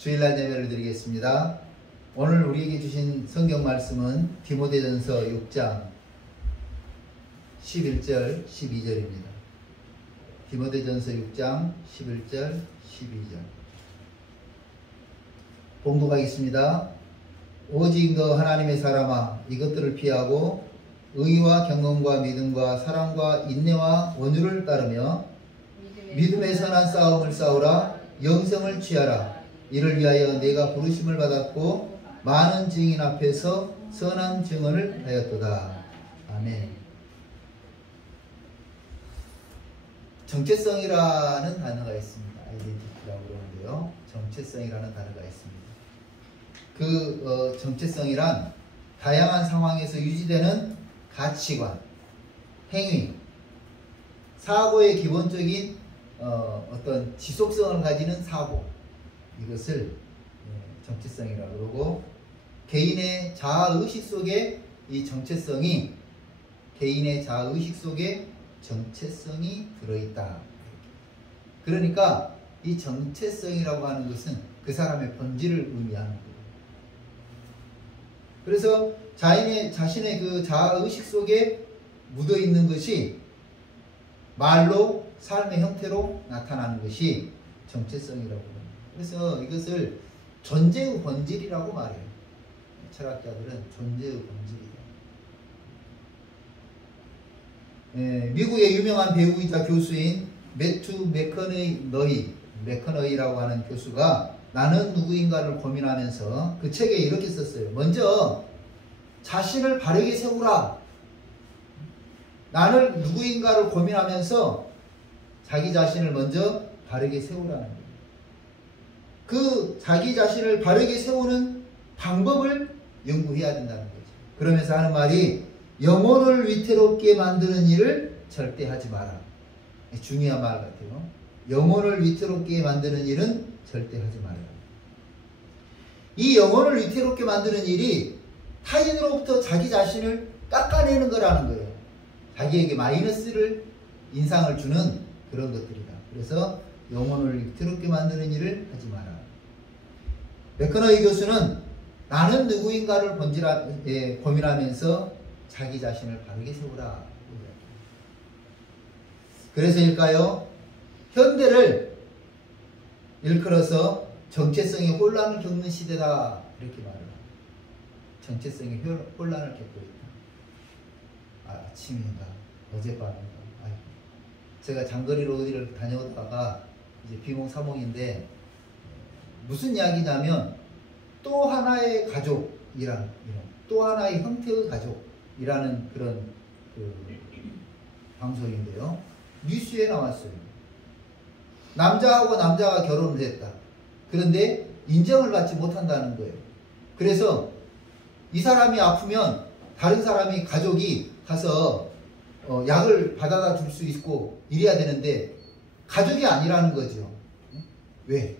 주일날 예배를 드리겠습니다. 오늘 우리에게 주신 성경 말씀은 디모데전서 6장 11절 12절입니다. 디모데전서 6장 11절 12절 봉독하겠습니다. 오직 너 하나님의 사람아, 이것들을 피하고 의와 경건과 믿음과 사랑과 인내와 온유를 따르며 믿음의 선한 싸움을 싸우라. 영생을 취하라. 이를 위하여 내가 부르심을 받았고 많은 증인 앞에서 선한 증언을 하였도다. 아멘. 정체성이라는 단어가 있습니다. 아이덴티티라고 그러는데요. 정체성이라는 단어가 있습니다. 그 정체성이란 다양한 상황에서 유지되는 가치관, 행위, 사고의 기본적인 어떤 지속성을 가지는 사고, 이것을 정체성이라고 그러고, 개인의 자아의식 속에 이 정체성이, 개인의 자아의식 속에 정체성이 들어있다. 그러니까 이 정체성이라고 하는 것은 그 사람의 본질을 의미하는 거예요. 그래서 자신의 그 자아의식 속에 묻어있는 것이 말로, 삶의 형태로 나타나는 것이 정체성이라고 합니다. 그래서 이것을 존재의 본질이라고 말해요. 철학자들은 존재의 본질이에요. 미국의 유명한 배우이자 교수인 매튜 맥커너이라고 하는 교수가 나는 누구인가를 고민하면서 그 책에 이렇게 썼어요. 먼저 자신을 바르게 세우라. 나는 누구인가를 고민하면서 자기 자신을 먼저 바르게 세우라는 거예요. 그 자기 자신을 바르게 세우는 방법을 연구해야 된다는 거죠. 그러면서 하는 말이 영혼을 위태롭게 만드는 일을 절대 하지 마라. 중요한 말 같아요. 영혼을 위태롭게 만드는 일은 절대 하지 마라. 이 영혼을 위태롭게 만드는 일이 타인으로부터 자기 자신을 깎아내는 거라는 거예요. 자기에게 마이너스를, 인상을 주는 그런 것들이다. 그래서 영혼을 위태롭게 만드는 일을 하지 마라. 맥커너이 교수는 나는 누구인가를 고민하면서 자기 자신을 바르게 세우라. 그래서일까요? 현대를 일컬어서 정체성의 혼란을 겪는 시대다. 이렇게 말을 합니다. 정체성의 혼란을 겪고 있다. 아침인가 어젯밤인가. 제가 장거리로 어디를 다녀오다가 이제 비몽사몽인데 무슨 이야기냐면 또 하나의 가족이란, 또 하나의 형태의 가족이라는 그런 방송인데요. 뉴스에 나왔어요. 남자하고 남자가 결혼을 했다. 그런데 인정을 받지 못한다는 거예요. 그래서 이 사람이 아프면 다른 사람이, 가족이 가서 약을 받아다 줄 수 있고 이래야 되는데 가족이 아니라는 거죠. 왜?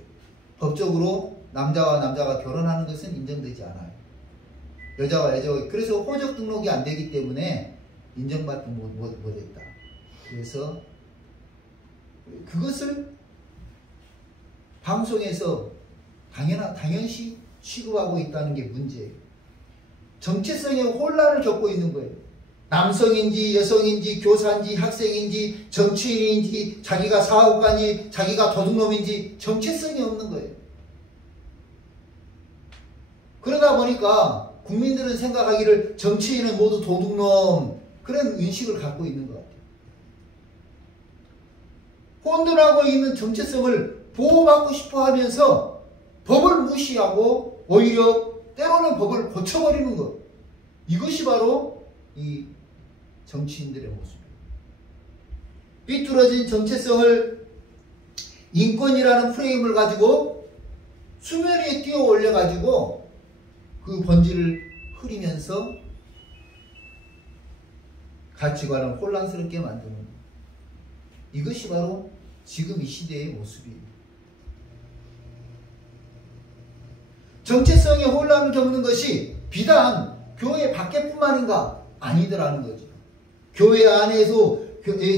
법적으로 남자와 남자가 결혼하는 것은 인정되지 않아요. 여자와 여자가. 그래서 호적 등록이 안 되기 때문에 인정받지 못했다. 그래서 그것을 방송에서 당연시 취급하고 있다는 게 문제예요. 정체성의 혼란을 겪고 있는 거예요. 남성인지 여성인지 교사인지 학생인지 정치인인지 자기가 사업가인지 자기가 도둑놈인지 정체성이 없는 거예요. 그러다 보니까 국민들은 생각하기를 정치인은 모두 도둑놈, 그런 인식을 갖고 있는 것 같아요. 혼돈하고 있는 정체성을 보호받고 싶어 하면서 법을 무시하고 오히려 때로는 법을 고쳐버리는 것, 이것이 바로 이 정치인들의 모습이에요. 삐뚤어진 정체성을 인권이라는 프레임을 가지고 수면 위에 띄워 올려가지고 그 본질을 흐리면서 가치관을 혼란스럽게 만드는 것. 이것이 바로 지금 이 시대의 모습이에요. 정체성의 혼란을 겪는 것이 비단 교회 밖에뿐만인가? 아니더라는 거죠. 교회 안에서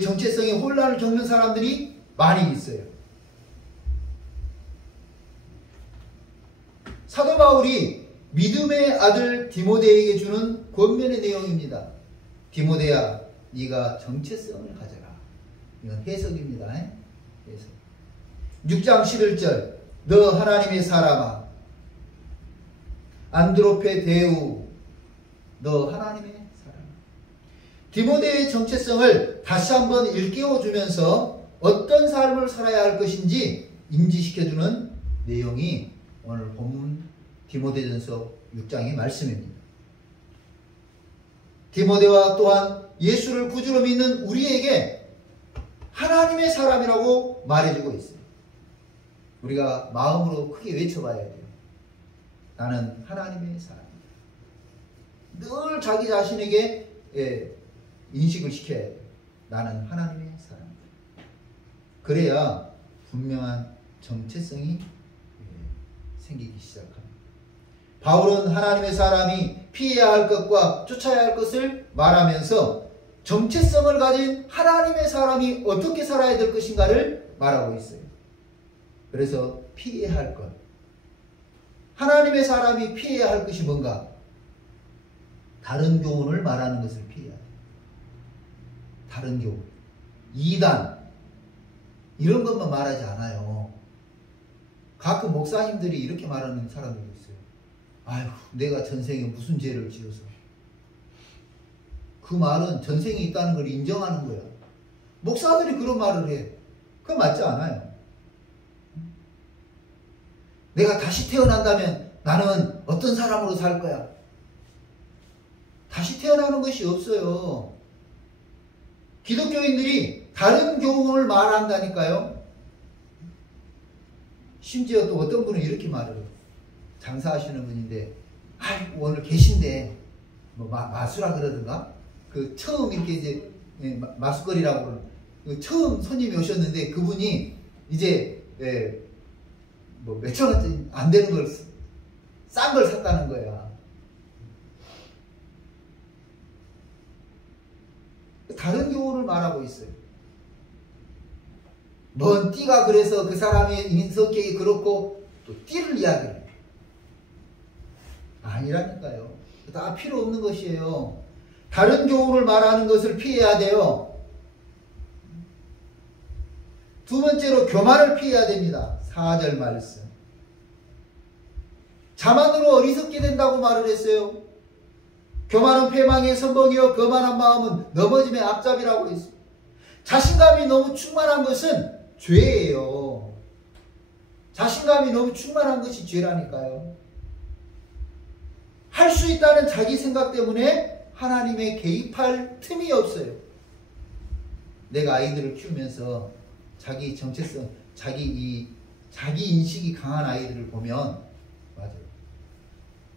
정체성의 혼란을 겪는 사람들이 많이 있어요. 사도 바울이 믿음의 아들 디모데에게 주는 권면의 내용입니다. 디모데야, 네가 정체성을 가져라. 이건 해석입니다. 해석. 6장 11절, 너 하나님의 사람아, 안드로페 데우, 너 하나님의 사람. 디모데의 정체성을 다시 한번 일깨워주면서 어떤 삶을 살아야 할 것인지 인지시켜주는 내용이 오늘 본문 디모데전서 6장의 말씀입니다. 디모데와 또한 예수를 구주로 믿는 우리에게 하나님의 사람이라고 말해주고 있어요. 우리가 마음으로 크게 외쳐봐야 돼요. 나는 하나님의 사람이다. 늘 자기 자신에게 인식을 시켜야 돼요. 나는 하나님의 사람이다. 그래야 분명한 정체성이 생기기 시작합니다. 바울은 하나님의 사람이 피해야 할 것과 쫓아야 할 것을 말하면서 정체성을 가진 하나님의 사람이 어떻게 살아야 될 것인가를 말하고 있어요. 그래서 피해야 할 것. 하나님의 사람이 피해야 할 것이 뭔가? 다른 교훈을 말하는 것을 피해야 돼요. 다른 교훈. 이단. 이런 것만 말하지 않아요. 가끔 목사님들이 이렇게 말하는 사람들이 있어요. 아이고, 내가 전생에 무슨 죄를 지어서. 그 말은 전생에 있다는 걸 인정하는 거야. 목사들이 그런 말을 해. 그건 맞지 않아요. 내가 다시 태어난다면 나는 어떤 사람으로 살 거야. 다시 태어나는 것이 없어요. 기독교인들이 다른 교훈을 말한다니까요. 심지어 또 어떤 분은 이렇게 말을 해요. 장사하시는 분인데, 오늘 계신데, 뭐 마수라 그러든가? 그 처음 이렇게 이제 마수거리라고 그러는, 그 처음 손님이 오셨는데 그분이 이제 뭐 몇천 원짜리 안 되는 걸, 싼 걸 샀다는 거야. 다른 교훈을 말하고 있어요. 뭔 띠가 그래서 그 사람의 인성격이 그렇고 또 띠를 이야기해요. 아니라니까요. 다 필요 없는 것이에요. 다른 교훈을 말하는 것을 피해야 돼요. 두 번째로 교만을 피해야 됩니다. 4절 말씀. 자만으로 어리석게 된다고 말을 했어요. 교만은 패망의 선봉이요 거만한 마음은 넘어짐의 앞잡이라고 했어요. 자신감이 너무 충만한 것은 죄예요. 자신감이 너무 충만한 것이 죄라니까요. 할 수 있다는 자기 생각 때문에 하나님의 개입할 틈이 없어요. 내가 아이들을 키우면서 자기 정체성, 자기 인식이 강한 아이들을 보면, 맞아요.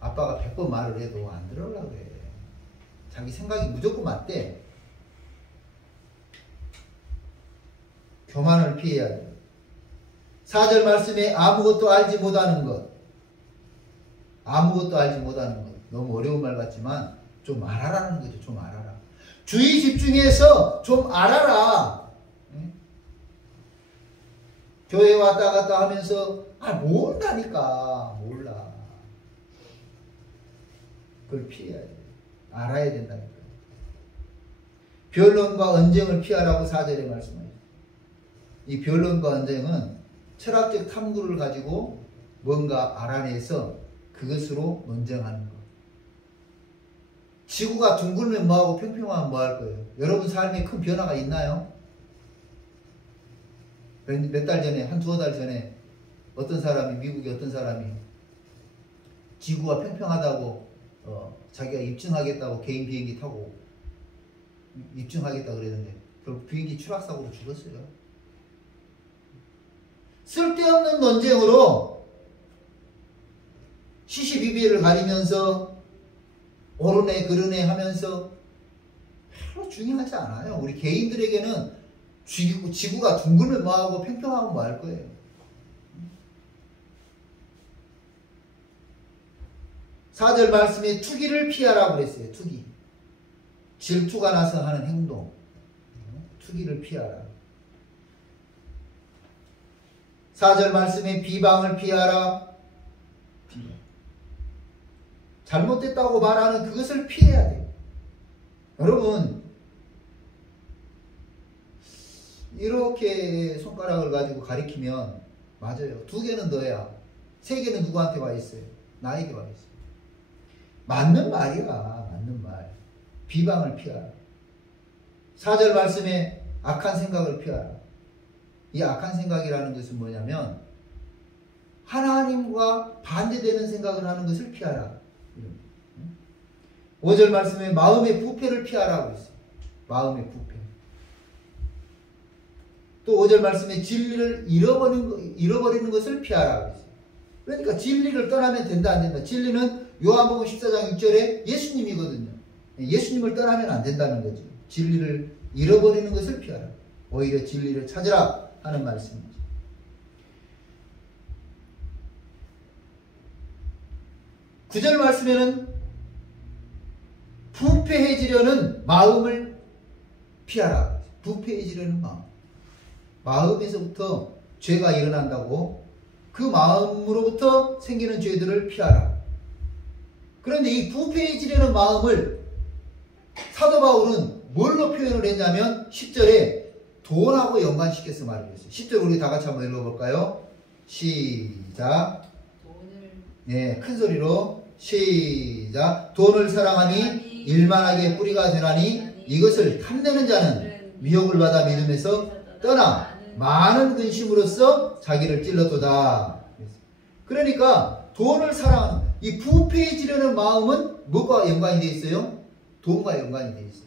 아빠가 100번 말을 해도 안 들으려고 해. 자기 생각이 무조건 맞대. 교만을 피해야 돼요. 4절 말씀에 아무것도 알지 못하는 것. 아무것도 알지 못하는 것. 너무 어려운 말 같지만 좀 알아라는 거죠. 좀 알아라. 주의 집중해서 좀 알아라. 교회 왔다 갔다 하면서 모른다니까. 몰라. 그걸 피해야 돼. 알아야 된다니까. 변론과 언쟁을 피하라고 4절에 말씀하셨어요. 이 변론과 언쟁은 철학적 탐구를 가지고 뭔가 알아내서 그것으로 논쟁하는 것. 지구가 둥글면 뭐하고 평평하면 뭐할 거예요? 여러분 삶에 큰 변화가 있나요? 몇 달 전에, 두어 달 전에 어떤 사람이, 미국의 어떤 사람이 지구가 평평하다고 자기가 입증하겠다고 개인 비행기 타고 입증하겠다고 그랬는데 결국 비행기 추락사고로 죽었어요. 쓸데없는 논쟁으로 시시비비를 가리면서 옳으네 그르네 하면서 별로 중요하지 않아요. 우리 개인들에게는 지구가 둥글면 뭐하고 평평하면 뭐 할 거예요. 사절 말씀에 투기를 피하라고 그랬어요. 투기. 질투가 나서 하는 행동. 투기를 피하라. 4절 말씀에 비방을 피하라. 잘못됐다고 말하는 그것을 피해야 돼요. 여러분, 이렇게 손가락을 가지고 가리키면 맞아요. 2개는 너야. 3개는 누구한테 와 있어요? 나에게 와 있어요. 맞는 말이야. 맞는 말. 비방을 피하라. 4절 말씀에 악한 생각을 피하라. 이 악한 생각이라는 것은 뭐냐면 하나님과 반대되는 생각을 하는 것을 피하라. 5절 말씀에 마음의 부패를 피하라고 했어요. 마음의 부패. 또 5절 말씀에 진리를 잃어버리는 것을 피하라고 했어요. 그러니까 진리를 떠나면 된다 안 된다. 진리는 요한복음 14장 6절에 예수님이거든요. 예수님을 떠나면 안 된다는 거죠. 진리를 잃어버리는 것을 피하라. 오히려 진리를 찾으라 하는 말씀이죠. 구절 말씀에는 부패해지려는 마음을 피하라. 부패해지려는 마음. 마음에서부터 죄가 일어난다고 그 마음으로부터 생기는 죄들을 피하라. 그런데 이 부패해지려는 마음을 사도 바울은 뭘로 표현을 했냐면 10절에 돈하고 연관시켜서 말을 했어요. 10절 우리 다 같이 한번 읽어볼까요? 시작. 네, 큰 소리로 시작. 돈을 사랑하니 일만하게 뿌리가 되나니 이것을 탐내는 자는 미혹을 받아 믿음에서 떠나 많은 근심으로써 자기를 찔렀도다. 그러니까 돈을 사랑하는 이 부패해지려는 마음은 뭐가 연관이 되어 있어요? 돈과 연관이 되어 있어요.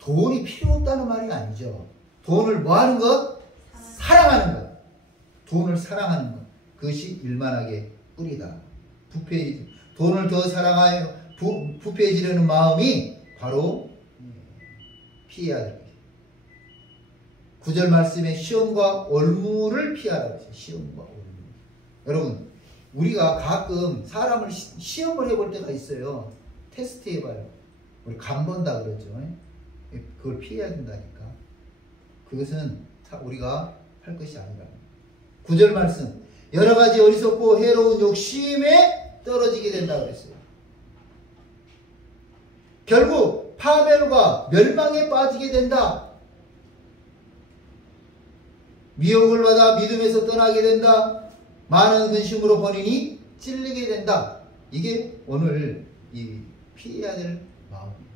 돈이 필요 없다는 말이 아니죠. 돈을 뭐 하는 것? 사랑하는 것. 돈을 사랑하는 것. 그것이 일만하게 뿌리다. 돈을 더 사랑하여 부패해지려는 마음이 바로 피해야 될 것이에요. 9절 말씀에 시험과 올무를 피하라고 했어요. 시험과 올무. 여러분, 우리가 가끔 사람을 시험을 해볼 때가 있어요. 테스트 해봐요. 우리 간 본다 그러죠. 그걸 피해야 된다니까. 그것은 우리가 할 것이 아니라. 9절 말씀. 여러 가지 어리석고 해로운 욕심에 떨어지게 된다고 그랬어요. 결국 파멸과 멸망에 빠지게 된다. 미혹을 받아 믿음에서 떠나게 된다. 많은 근심으로 본인이 찔리게 된다. 이게 오늘 이 피해야 될 마음입니다.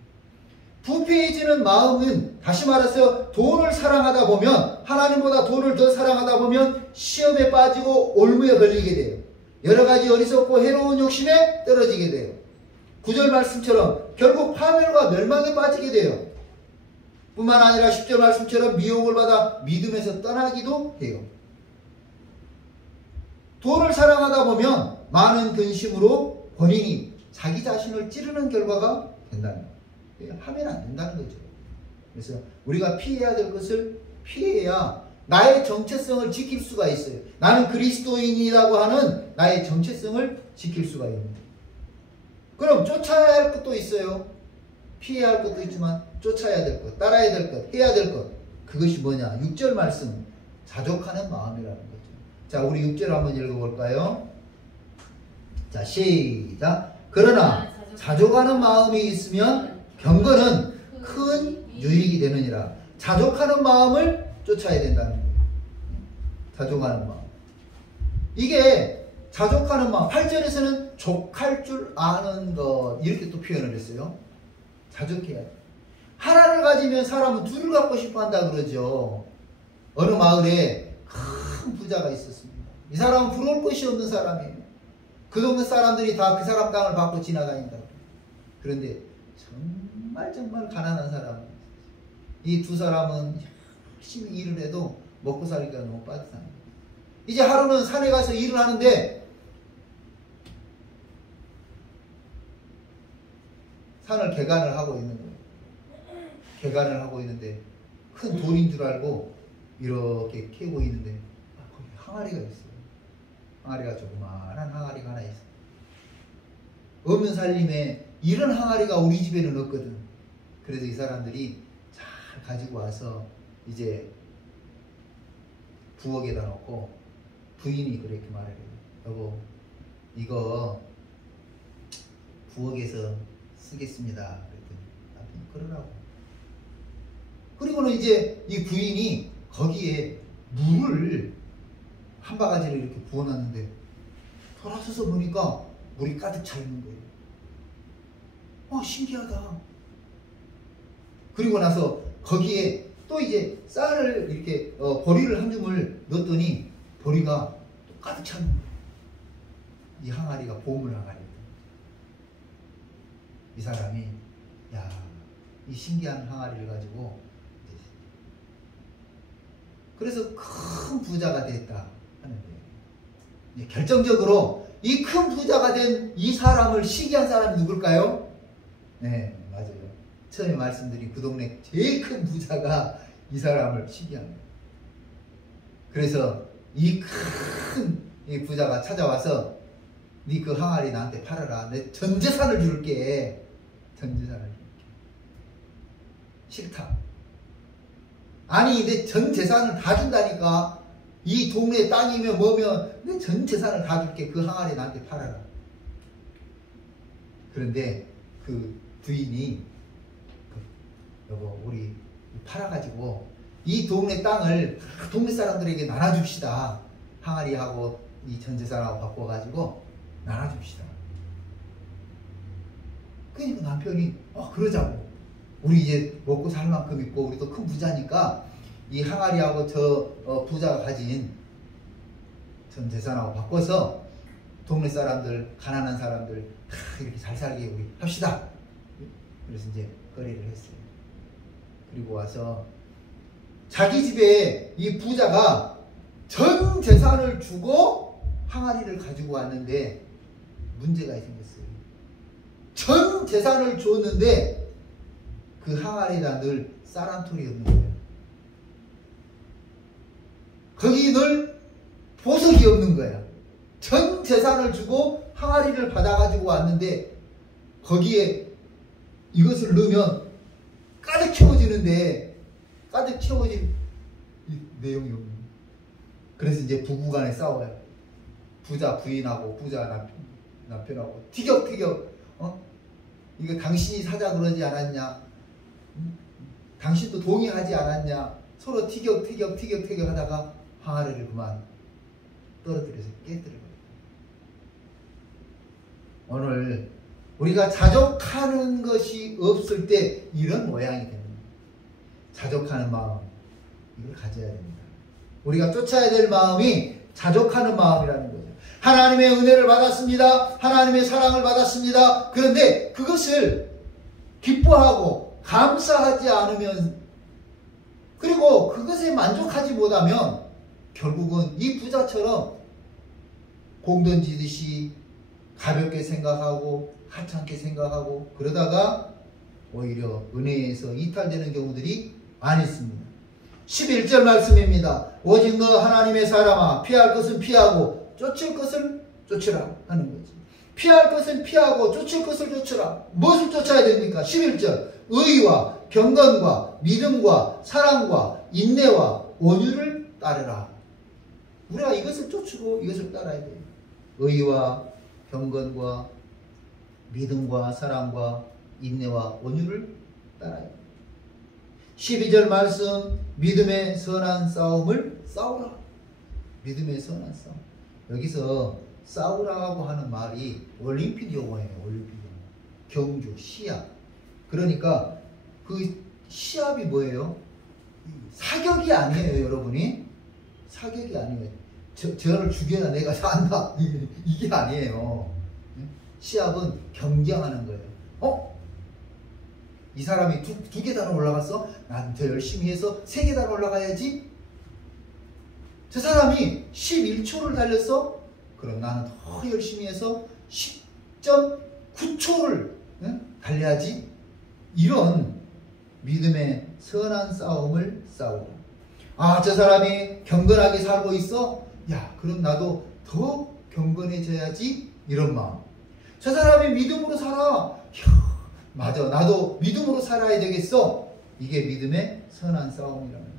부패해지는 마음은 다시 말해서 돈을 사랑하다 보면 하나님보다 돈을 더 사랑하다 보면 시험에 빠지고 올무에 걸리게 돼요. 여러 가지 어리석고 해로운 욕심에 떨어지게 돼요. 9절 말씀처럼 결국 파멸과 멸망에 빠지게 돼요. 뿐만 아니라 10절 말씀처럼 미혹을 받아 믿음에서 떠나기도 해요. 돈을 사랑하다 보면 많은 근심으로 본인이 자기 자신을 찌르는 결과가 된다는 거예요. 하면 안 된다는 거죠. 그래서 우리가 피해야 될 것을 피해야 나의 정체성을 지킬 수가 있어요. 나는 그리스도인이라고 하는 나의 정체성을 지킬 수가 있는 거예요. 그럼 쫓아야 할 것도 있어요. 피해야 할 것도 있지만 쫓아야 될 것, 따라야 될 것, 해야 될 것. 그것이 뭐냐? 6절 말씀. 자족하는 마음이라는 거죠. 자, 우리 6절 한번 읽어볼까요? 자, 시작. 그러나 자족하는 마음이 있으면 경건은 큰 유익이 되느니라. 자족하는 마음을 쫓아야 된다는 거예요. 자족하는 마음. 이게 자족하는 마음. 8절에서는 족할 줄 아는 것. 이렇게 또 표현을 했어요. 자족해야 돼. 하나를 가지면 사람은 둘을 갖고 싶어 한다 그러죠. 어느 마을에 큰 부자가 있었습니다. 이 사람은 부러울 것이 없는 사람이에요. 그 동네 사람들이 다 그 사람 땅을 받고 지나다닌다고. 그런데 정말 가난한 사람은 이 두 사람은 열심히 일을 해도 먹고 살기가 너무 빠듯합니다. 이제 하루는 산에 가서 일을 하는데 산을 개간을 하고 있는 거예요. 개간을 하고 있는데 큰 돌인 줄 알고 이렇게 캐고 있는데 거기 항아리가 있어요. 항아리가 조그마한 항아리가 하나 있어요. 없는 살림에 이런 항아리가 우리 집에는 없거든. 그래서 이 사람들이 잘 가지고 와서 이제 부엌에다 놓고 부인이 그렇게 말해요. 여보, 이거 부엌에서 쓰겠습니다. 그랬더니 남편이 그러라고. 그리고는 이제 이 부인이 거기에 물을 한 바가지를 이렇게 부어놨는데 돌아서서 보니까 물이 가득 차 있는 거예요. 신기하다. 그리고 나서 거기에 또 이제 쌀을 이렇게 보리를 한 줌을 넣었더니 보리가 또 가득 차 있는 거예요. 이 항아리가 보물 항아리다. 이 사람이 이 신기한 항아리를 가지고 그래서 큰 부자가 됐다 하는데, 결정적으로 이 큰 부자가 된 이 사람을 시기한 사람이 누굴까요? 네, 맞아요. 처음에 말씀드린 그 동네 제일 큰 부자가 이 사람을 시기한 거예요. 그래서 이 큰 부자가 찾아와서 네 그 항아리 나한테 팔아라. 내 전 재산을 줄게. 전 재산을 줄게. 싫다. 아니 내 전 재산을 다 준다니까. 이 동네 땅이면 뭐면 내 전 재산을 다 줄게. 그 항아리 나한테 팔아라. 그런데 그 부인이 여보 우리 팔아가지고 이 동네 땅을 동네 사람들에게 나눠줍시다. 항아리하고 이 전 재산하고 바꿔가지고 나눠줍시다. 그러니까 남편이 그러자고. 우리 이제 먹고 살 만큼 있고 우리도 큰 부자니까 이 항아리하고 저 부자가 가진 전 재산하고 바꿔서 동네 사람들, 가난한 사람들 이렇게 잘 살게 우리 합시다. 그래서 이제 거래를 했어요. 그리고 와서 자기 집에 이 부자가 전 재산을 주고 항아리를 가지고 왔는데 문제가 생겼어요. 전 재산을 줬는데 그 항아리에다 늘 쌀 한 톨이 없는 거예요. 거기 늘 보석이 없는 거야. 전 재산을 주고 항아리를 받아가지고 왔는데 거기에 이것을 넣으면 가득 채워지는데 가득 채워진 내용이 없는 거예요. 그래서 이제 부부간에 싸워요. 부자 부인하고 부자 남편하고 티격태격. 이거 당신이 사자 그러지 않았냐? 당신도 동의하지 않았냐? 서로 티격태격 하다가 항아리를 그만 떨어뜨려서 깨뜨려요. 오늘 우리가 자족하는 것이 없을 때 이런 모양이 됩니다. 자족하는 마음, 이걸 가져야 됩니다. 우리가 쫓아야 될 마음이 자족하는 마음이라는 거죠. 하나님의 은혜를 받았습니다. 하나님의 사랑을 받았습니다. 그런데 그것을 기뻐하고 감사하지 않으면, 그리고 그것에 만족하지 못하면 결국은 이 부자처럼 공 던지듯이 가볍게 생각하고 하찮게 생각하고 그러다가 오히려 은혜에서 이탈되는 경우들이 많이 있습니다. 11절 말씀입니다. 오직 너 하나님의 사람아 피할 것은 피하고 쫓을 것을 쫓으라 하는 거지. 피할 것은 피하고 쫓을 것을 쫓으라. 무엇을 쫓아야 됩니까? 11절 의와 경건과 믿음과 사랑과 인내와 온유를 따르라. 우리가 이것을 쫓고 이것을 따라야 돼요. 의와 경건과 믿음과 사랑과 인내와 온유를 따라야 돼요. 12절 말씀 믿음의 선한 싸움을 싸우라. 믿음의 선한 싸움. 여기서 싸우라고 하는 말이 올림픽 용어예요. 올림픽 용어. 경주, 시합. 그러니까 그 시합이 뭐예요? 사격이 아니에요, 여러분이. 사격이 아니에요. 저를 죽여야 내가 산다. 이게 아니에요. 시합은 경쟁하는 거예요. 이 사람이 두 계단 올라갔어? 난 더 열심히 해서 3계단 올라가야지. 저 사람이 11초를 달렸어? 그럼 나는 더 열심히 해서 10.9초를 달려야지. 이런 믿음의 선한 싸움을 싸우라. 아, 저 사람이 경건하게 살고 있어? 야, 그럼 나도 더 경건해져야지. 이런 마음. 저 사람이 믿음으로 살아. 이야, 맞아, 나도 믿음으로 살아야 되겠어. 이게 믿음의 선한 싸움이라는 거죠.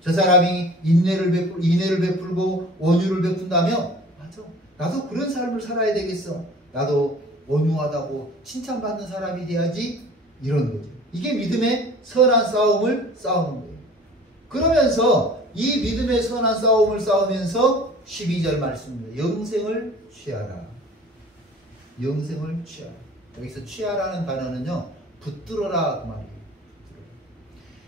저 사람이 인내를 베풀고 온유를 베푼다면, 맞아, 나도 그런 삶을 살아야 되겠어. 나도 온유하다고 칭찬받는 사람이 돼야지, 이런 거죠. 이게 믿음의 선한 싸움을 싸우는 거예요. 그러면서 이 믿음의 선한 싸움을 싸우면서 12절 말씀입니다. 영생을 취하라. 영생을 취하라. 여기서 취하라는 단어는요, 붙들어라 그 말이에요.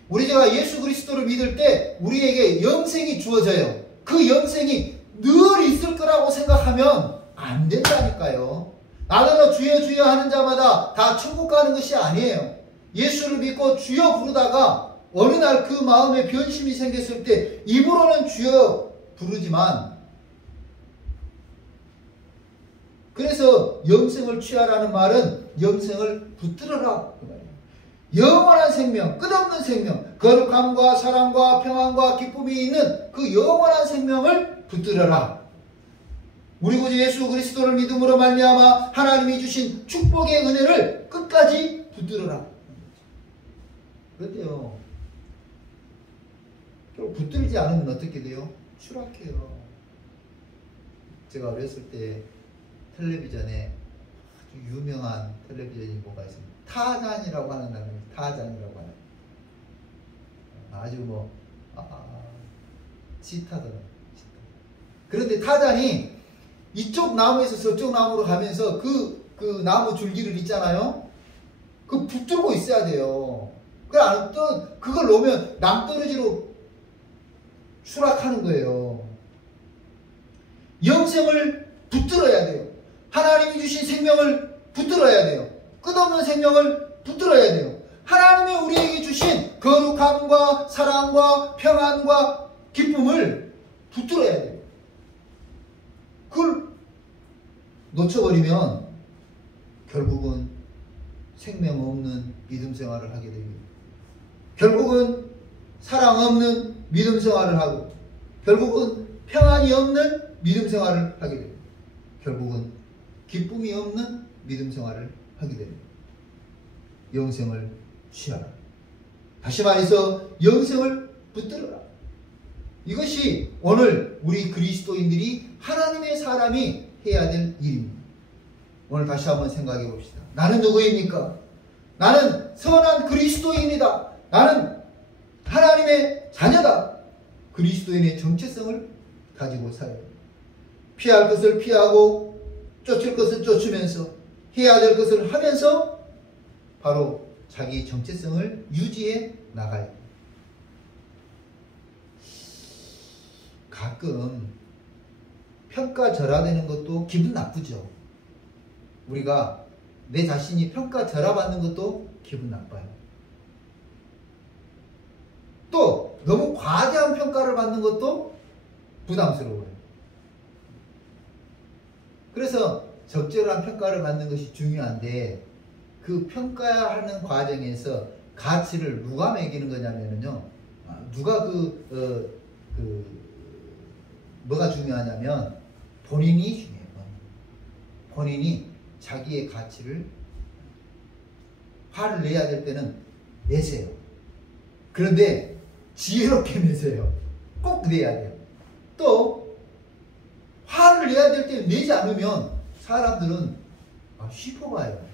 우리가 예수 그리스도를 믿을 때 우리에게 영생이 주어져요. 그 영생이 늘 있을 거라고 생각하면 안 된다니까요. 나더러 주여 주여 하는 자마다 다 천국 가는 것이 아니에요. 예수를 믿고 주여 부르다가 어느 날 그 마음에 변심이 생겼을 때 입으로는 주여 부르지만, 그래서 영생을 취하라는 말은 영생을 붙들어라 그 말이에요. 영원한 생명, 끝없는 생명, 거룩함과 사랑과 평안과 기쁨이 있는 그 영원한 생명을 붙들어라. 우리 구주 예수 그리스도를 믿음으로 말미암아 하나님이 주신 축복의 은혜를 끝까지 붙들어라. 그런데요, 붙들지 않으면 어떻게 돼요? 추락해요. 제가 어렸을 때 텔레비전에 아주 유명한 텔레비전이 뭐가 있습니다. 타잔이라고 하는 나라예요. 타잔이라고 하는. 아주 치타더라고요. 그런데 타잔이 이쪽 나무에서 저쪽 나무로 가면서 그 나무 줄기를 있잖아요. 그 붙들고 있어야 돼요. 그걸 놓으면 낭떠러지로 추락하는 거예요. 영생을 붙들어야 돼요. 하나님이 주신 생명을 붙들어야 돼요. 끝없는 생명을 붙들어야 돼요. 하나님이 우리에게 주신 거룩함과 사랑과 평안과 기쁨을 붙들어야 돼요. 그걸 놓쳐버리면 결국은 생명 없는 믿음 생활을 하게 됩니다. 결국은 사랑 없는 믿음 생활을 하고, 결국은 평안이 없는 믿음 생활을 하게 됩니다. 결국은 기쁨이 없는 믿음 생활을 하게 됩니다. 영생을 취하라. 다시 말해서 영생을 붙들어라. 이것이 오늘 우리 그리스도인들이 하나님의 사람이 해야 될 일입니다. 오늘 다시 한번 생각해 봅시다. 나는 누구입니까? 나는 선한 그리스도인이다. 나는 하나님의 자녀다. 그리스도인의 정체성을 가지고 살아야 합니다. 피할 것을 피하고 쫓을 것을 쫓으면서 해야 될 것을 하면서 바로 자기 정체성을 유지해 나가야 합니다. 가끔 평가절하되는 것도 기분 나쁘죠. 우리가 내 자신이 평가절하받는 것도 기분 나빠요. 또 너무 과대한 평가를 받는 것도 부담스러워요. 그래서 적절한 평가를 받는 것이 중요한데, 그 평가하는 과정에서 가치를 누가 매기는 거냐면요, 누가 뭐가 중요하냐면 본인이 중요해요. 본인이 자기의 가치를, 화를 내야 될 때는 내세요. 그런데 지혜롭게 내세요. 꼭 내야 돼요. 또 화를 내야 될 때 내지 않으면 사람들은 쉬퍼봐요.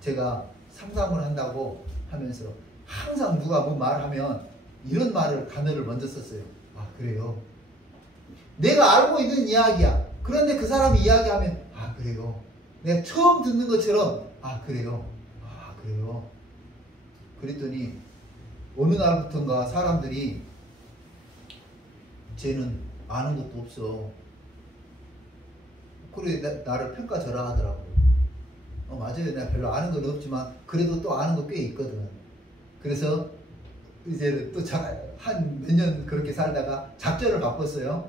제가 상담을 한다고 하면서 항상 누가 뭐 말하면 이런 단어를 먼저 썼어요. 아, 그래요? 내가 알고 있는 이야기야. 그런데 그 사람이 이야기하면 아, 그래요? 내가 처음 듣는 것처럼 아, 그래요? 아, 그래요? 그랬더니 어느 날부턴가 사람들이 쟤는 아는 것도 없어. 그래 나를 평가절하하더라고. 맞아요. 내가 별로 아는 건 없지만 그래도 또 아는 거 꽤 있거든. 그래서 이제 또 한 몇 년 그렇게 살다가 작전을 바꿨어요.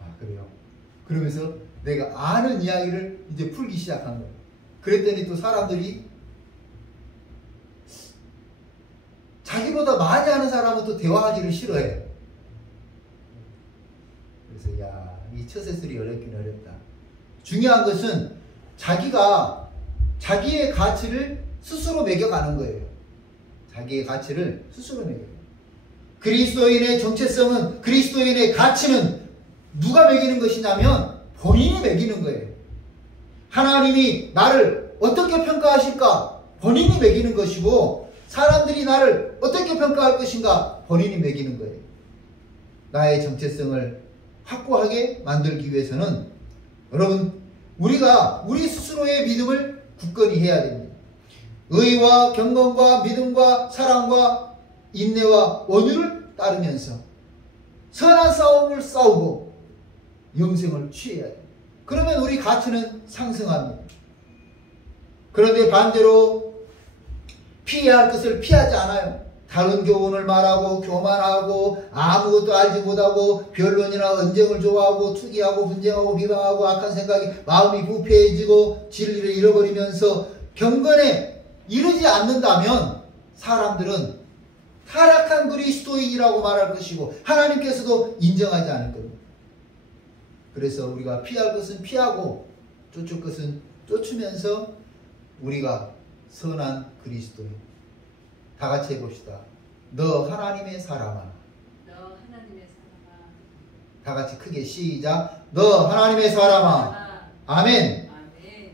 아, 그래요? 그러면서 내가 아는 이야기를 이제 풀기 시작한 거예요. 그랬더니 또 사람들이 자기보다 많이 아는 사람은 또 대화하기를 싫어해요. 그래서 야, 이 처세술이 어렵긴 어렵다. 중요한 것은 자기가 자기의 가치를 스스로 매겨가는 거예요. 자기의 가치를 스스로 매겨요. 그리스도인의 정체성은, 그리스도인의 가치는 누가 매기는 것이냐면 본인이 매기는 거예요. 하나님이 나를 어떻게 평가하실까? 본인이 매기는 것이고 사람들이 나를 어떻게 평가할 것인가? 본인이 매기는 거예요. 나의 정체성을 확고하게 만들기 위해서는 여러분 우리가 우리 스스로의 믿음을 굳건히 해야 됩니다. 의와 경건과 믿음과 사랑과 인내와 온유를 따르면서 선한 싸움을 싸우고 영생을 취해야 됩니다. 그러면 우리 가치는 상승합니다. 그런데 반대로 피해야 할 것을 피하지 않아요. 다른 교훈을 말하고 교만하고 아무것도 알지 못하고 변론이나 언쟁을 좋아하고 투기하고 분쟁하고 비방하고 악한 생각이 마음이 부패해지고 진리를 잃어버리면서 경건에 이르지 않는다면 사람들은 타락한 그리스도인이라고 말할 것이고 하나님께서도 인정하지 않을 겁니다. 그래서 우리가 피할 것은 피하고 쫓을 것은 쫓으면서 우리가 선한 그리스도인. 다 같이 해봅시다. 너 하나님의 사람아. 너 하나님의 사람아. 다 같이 크게 시작. 너 하나님의 사람아. 아멘. 아멘.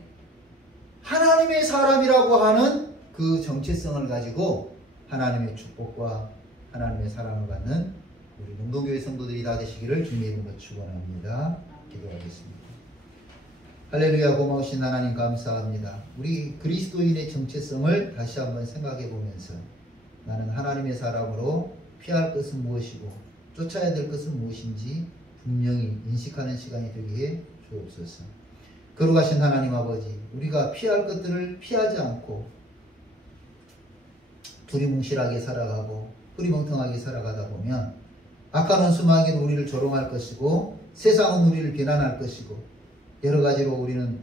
하나님의 사람이라고 하는 그 정체성을 가지고 하나님의 축복과 하나님의 사랑을 받는 우리 능동교회 성도들이 다 되시기를 주님의 이름으로 축원합니다. 기도하겠습니다. 할렐루야. 고마우신 하나님 감사합니다. 우리 그리스도인의 정체성을 다시 한번 생각해 보면서 나는 하나님의 사람으로 피할 것은 무엇이고 쫓아야 될 것은 무엇인지 분명히 인식하는 시간이 되게 해 주옵소서. 거룩하신 하나님 아버지, 우리가 피할 것들을 피하지 않고 두리뭉실하게 살아가고 흐리멍텅하게 살아가다 보면 악한 원수마귀는 우리를 조롱할 것이고 세상은 우리를 비난할 것이고 여러 가지로 우리는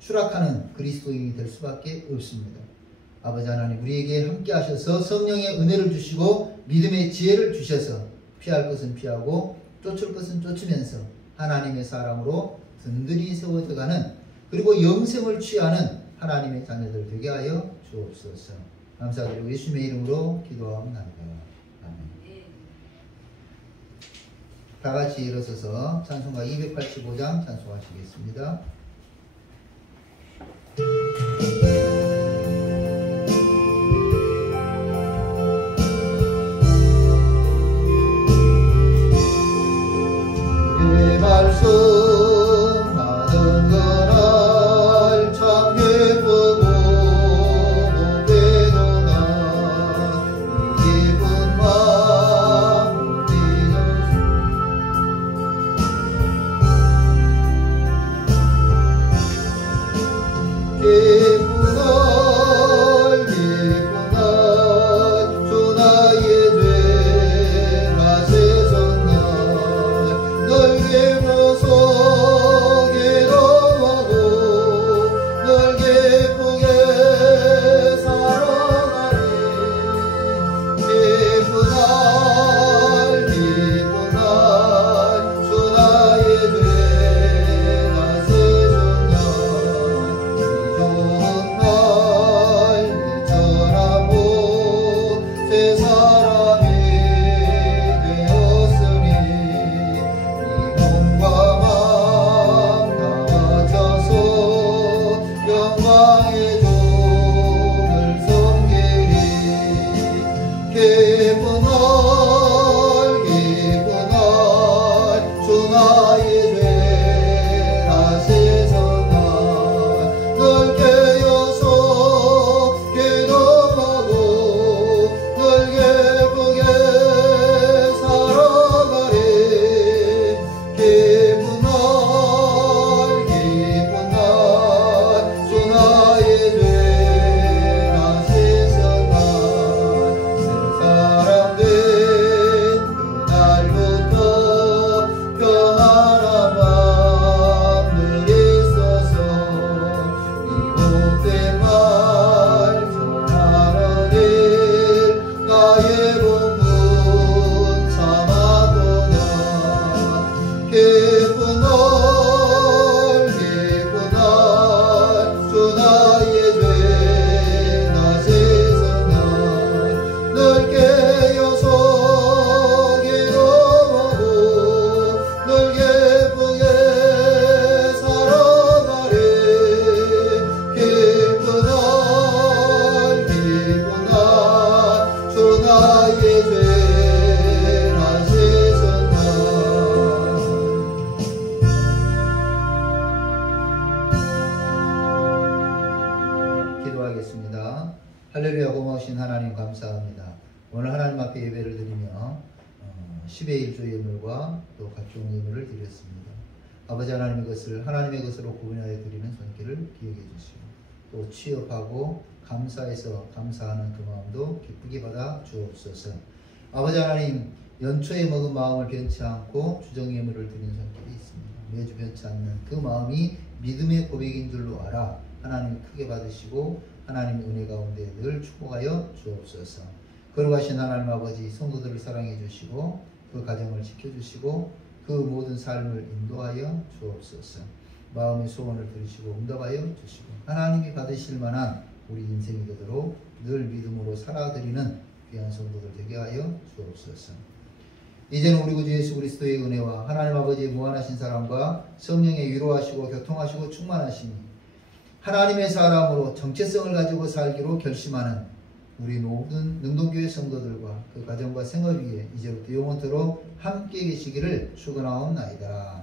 추락하는 그리스도인이 될 수밖에 없습니다. 아버지 하나님, 우리에게 함께 하셔서 성령의 은혜를 주시고 믿음의 지혜를 주셔서 피할 것은 피하고 쫓을 것은 쫓으면서 하나님의 사람으로 든든히 세워져가는 그리고 영생을 취하는 하나님의 자녀들 되게 하여 주옵소서. 감사드리고 예수님의 이름으로 기도하옵나이다. 아멘. 다 같이 일어서서 찬송가 285장 찬송하시겠습니다. 내 말씀하던 그날 참 예쁘고 배도나 이 기쁜 마음 잊었소. 할렐루야. 고마우신 하나님 감사합니다. 오늘 하나님 앞에 예배를 드리며 10의 1조 예물과 또 각종 예물을 드렸습니다. 아버지 하나님의 것을 하나님의 것으로 구분하여 드리는 손길을 기억해 주시고 또 취업하고 감사해서 감사하는 그 마음도 기쁘게 받아 주옵소서. 아버지 하나님, 연초에 먹은 마음을 변치 않고 주정 예물을 드리는 손길이 있습니다. 매주 변치 않는 그 마음이 믿음의 고백인 줄로 알아 하나님 크게 받으시고 하나님 은혜 가운데 늘 축복하여 주옵소서. 거룩하신 하나님 아버지, 성도들을 사랑해 주시고 그 가정을 지켜주시고 그 모든 삶을 인도하여 주옵소서. 마음의 소원을 들으시고 응답하여 주시고 하나님이 받으실 만한 우리 인생이 되도록 늘 믿음으로 살아드리는 귀한 성도들 되게 하여 주옵소서. 이제는 우리 구주 예수 그리스도의 은혜와 하나님 아버지의 무한하신 사랑과 성령의 위로하시고 교통하시고 충만하심이 하나님의 사람으로 정체성을 가지고 살기로 결심하는 우리 모든 능동교회 성도들과 그 가정과 생활 위에 이제부터 영원토록 함께 계시기를 축원하옵나이다.